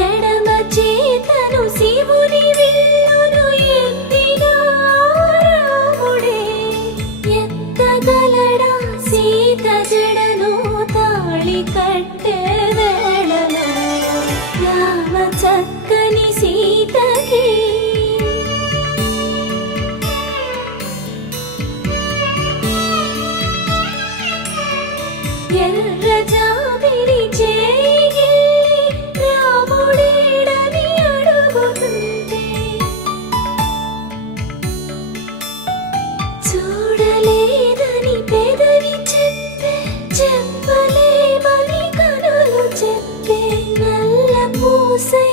ఎడమ చేతను శివుని విల్లును ఎత్తిన రాముడే ఎత్తగలడా సీత జడను తాళి కట్టే వేళలో రామ చక్కని సీతకి ఎర్ర జాబిలి చేయి రాముడేడని అడుగుతుంటే చూడలేదని పెదవి చెప్పే చెప్పలేమని కనులు చెప్పే నల్ల పూసై